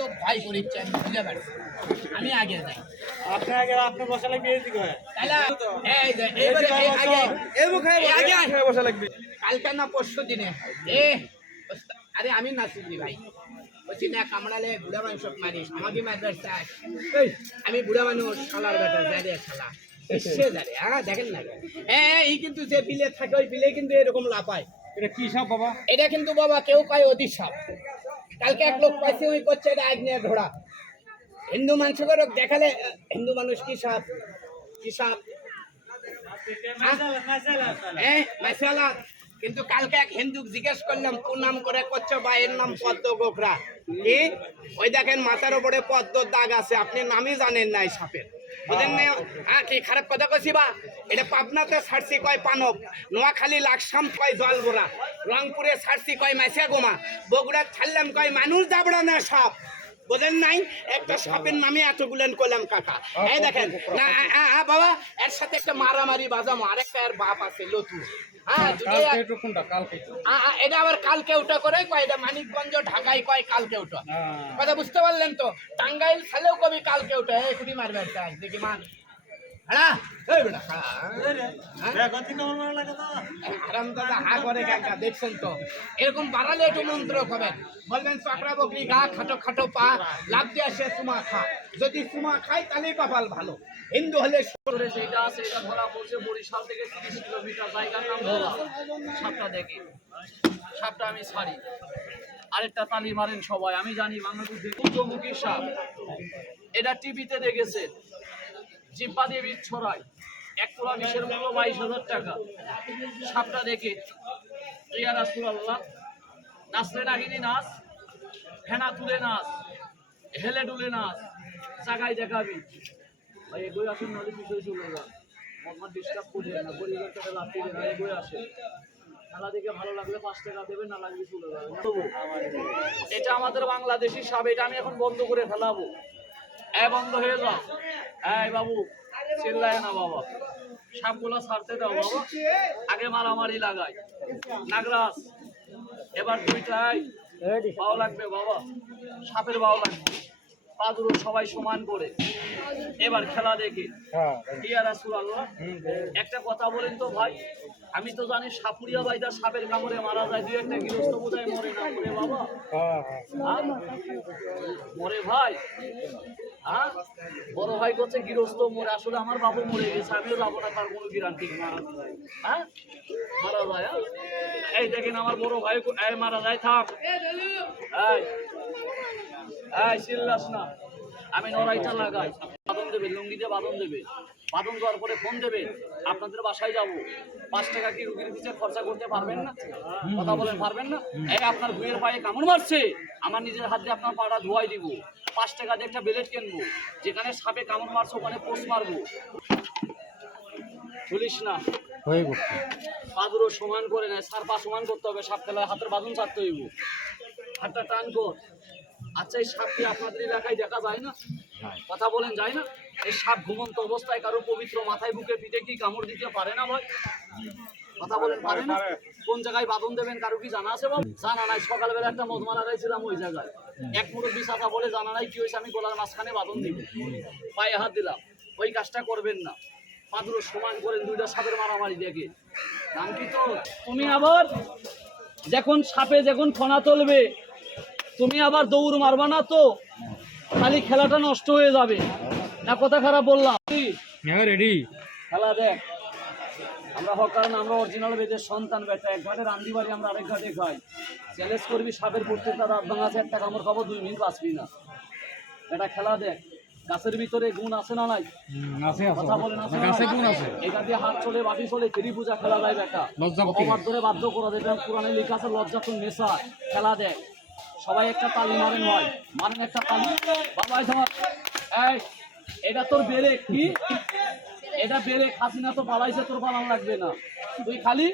লোক ভয় করিচ্ছে আমি বুঝে পারছি আমি আগে যাই। আপনি আগে আপনি বসালে বিয়ে দিকে তাহলে এই যে এইবারে এই আগে এই মুখে এই আগে বসা লাগবে। কালকে না পরশু দিনে এ আরে আমি নাসিরি ভাই। বলছি না কামড়ালে বুড়া মানুষ মারিস আমাকে মারবে চাস? এই, আমি বুড়া মানুষ শালার বেটা জারে শালা। সে জারে হ্যাঁ দেখেন না। হ্যাঁ এই কিন্তু যে বিলে থাকে ওই বিলে কিন্তু এরকম লাপায় এটা কি সব বাবা? এটা কিন্তু বাবা কেউ কয় অধিসাপ কালকে এক লোক পাইছে ওই করছে এটা আগ্নেয় ঘোড়া। হিন্দু মানুষকে দেখালে হিন্দু মানুষ কি সাপ? কি সাপ? হ্যাঁ মাসালা কিন্তু কালকে এক হিন্দু জিজ্ঞেস করলাম কোন নাম করে করছ বা এর নাম পদ্ম গোখরা? কি? ওই দেখেন মাথার উপরে পদ্ম দাগ আছে আপনি নামই জানেন না এই সাপের। বুঝেন না? হ্যাঁ কি খারাপ কথা কছি বা? এটা পাবনাতে ছাড়ছি কয় পানক নোয়াখালী লাকসাম কয় জলগোড়া রংপুরে ছাড়ছি কয় মাইসা গোমা বগুড়া ছাড়লাম কয় মানুষ দাবড়া না সাপ। বোঝেন নাই? একটা সাপের নামে এতগুলেন করলাম কাকা। এই দেখেন না বাবা এর সাথে একটা মারামারি বাজামো আরেকটা এর বাপ আছে লতু। হ্যাঁ দুটোই এক- কালকে কোনটা? কালকে আ, আ, এটা আবার কালকে ওটা করে কয় এটা মানিকগঞ্জ ঢাকায় কয় কালকে ওটা কথা বুঝতে পারলেন তো? টাঙ্গাইল খেলেও কবি কালকে উঠে এই কুটি মারবে একটা দেখি মান। হ্যাঁ এই বেটা গতি কেমন ভালো লাগে তো? আরামদাদা হা করে কাকা দেখছেন তো? এরকম বাড়ালে একটু মন্ত্র খাবেন বলবেন চাকরা বকরি গা খাটো খাটো পা লাভ দিয়ে সে সুমা খা। যদি সুমা খায় তাহলেই কপাল ভালো। হিন্দু হলে করে আছে এটা ধরা পড়ছে বরিশাল থেকে তিরিশ কিলোমিটার জায়গার নাম ধরা। সাপটা দেখে। সাপটা আমি ছাড়ি। আরেকটা তালি মারেন সবাই। আমি জানি বাংলাদেশে সূর্যমুখী সাপ। এটা টিভিতে দেখেছে জিব্বা দিয়ে বীজ ছড়ায়। এক তোলা বিষের মূল্য বাইশ হাজার টাকা। সাপটা দেখে ইয়া রাসূলুল্লাহ নাচলে নাগিনি নাচ ফেনা তুলে নাচ হেলে ডুলে নাচ জাগায় দেখাবি ভাই এগোই আসেন নাহলে পিছিয়ে চলে যান। আমার ডিস্টার্ব করবেন না, পরিবার থেকে লাভ দিবেন না এগোই আসেন। খেলা দেখে ভালো লাগলে পাঁচ টাকা দেবেন, না লাগলে চলে যাবেন। এটা আমাদের বাংলাদেশি সাপ, এটা আমি এখন বন্ধ করে ফেলাবো। এ বন্ধ হয়ে যাও এই বাবু চিল্লায় না বাবা। সাপগুলো ছাড়তে দাও বাবা। আগে মারামারি লাগাই। নাগরাজ এবার দুইটাই বাও লাগবে বাবা। সাপের বাও লাগবে। পা দুটো সবাই সমান করে। এবার খেলা দেখে। হ্যাঁ রাসূলুল্লাহ একটা কথা বলেন তো ভাই। আমি তো জানি সাপুরিয়া বাইদা সাপের কামড়ে মারা যায়। দুই একটা গৃহস্থ বোধহয় মরে না। মরে বাবা। হ্যাঁ হ্যাঁ? মরে ভাই। বড় ভাই করছে গৃহস্থ মরে আসলে আমার বাবু মরে গেছে, আমিও যাব না, তার কোনো গ্যারান্টি মারা যায় হ্যাঁ? মারা যায়? এই দেখেন আমার বড় ভাই, এই মারা যায় থাক এই এই, চিল্লাস না। আমি নড়াইটা লাগাই। বাদন দেবে, লুঙ্গি দিয়ে বাদন দেবে। বাদন দেওয়ার পরে ফোন দেবে, আপনাদের বাসায় যাব। পাঁচ টাকা কি রুগীর পিছিয়ে খরচা করতে পারবেন না? কথা বলেন, পারবেন না? এই আপনার ভুঁয়ের পায়ে কামড় মারছে, আমার নিজের হাত দিয়ে আপনার পাটা ধোয়াই দিব। পাঁচ টাকা দিয়ে একটা বেলেট কিনবো যেখানে সাপে কামড় মারছে ওখানে পোস্ট মারবো। বলিস না। হয়ে সমান করে নেয় সার পা সমান করতে হবে সাপ খেলায় হাতের বাঁধন ছাড়তে হইব। হাতটা টান কর। আচ্ছা এই সাপ কি আপনাদের এলাকায় দেখা যায় না? কথা বলেন যায় না? এই সাপ ঘুমন্ত অবস্থায় কারও পবিত্র মাথায় বুকে পিঠে কি কামড় দিতে পারে না ভাই কথা বলেন পারে না কোন জায়গায় বাঁধন দেবেন কারও কি জানা আছে বাবু জানা নাই। সকালবেলা একটা মদমা লাগাইছিলাম ওই জায়গায়। এক মুরব্বী সাথা বলে জানা নাই কি হয়েছে? আমি গোলার মাঝখানে বাঁধন দিব। পায়ে হাত দিলাম। ওই কাজটা করবেন না। পাদুরো সমান করেন দুইটা সাপের মারামারি দেখে। নাম কি তো তুমি আবার যখন সাপে যখন ফনা চলবে তুমি আবার দৌড় মারবা না তো? খালি খেলাটা নষ্ট হয়ে যাবে। না কথা খারাপ বললাম। রেডি খেলা দেখ। আমরা হক কারণ আমরা অরিজিনাল বেদের সন্তান বেটা। এক ঘাটে রান্দি বাড়ি আমরা আরেক ঘাটে খাই। চ্যালেঞ্জ করবি সাপের প্রত্যেকটা রাত ভাঙা আছে একটা কামড় খাব দুই মিনিট বাঁচবি না। এটা খেলা দেখ। গাছের ভিতরে গুণ আছে না নাই? কথা বলেন গাছে কোন আছে। এটা দিয়ে হাত চলে বাটি চলে কেরি পূজা খেলা যায় বেটা। অবাধ ধরে বাধ্য করা যেটা পুরাণে লেখা আছে লজ্জাতুন নেশা। খেলা দেখ। সবাই একটা তালি মারেন হয় মারেন একটা তালি। বাবাই তোমার এই এটা তোর বেড়ে কি? এটা বেড়ে হাসিনা তো পালাইছে তোর পালান লাগবে না। তুই খালি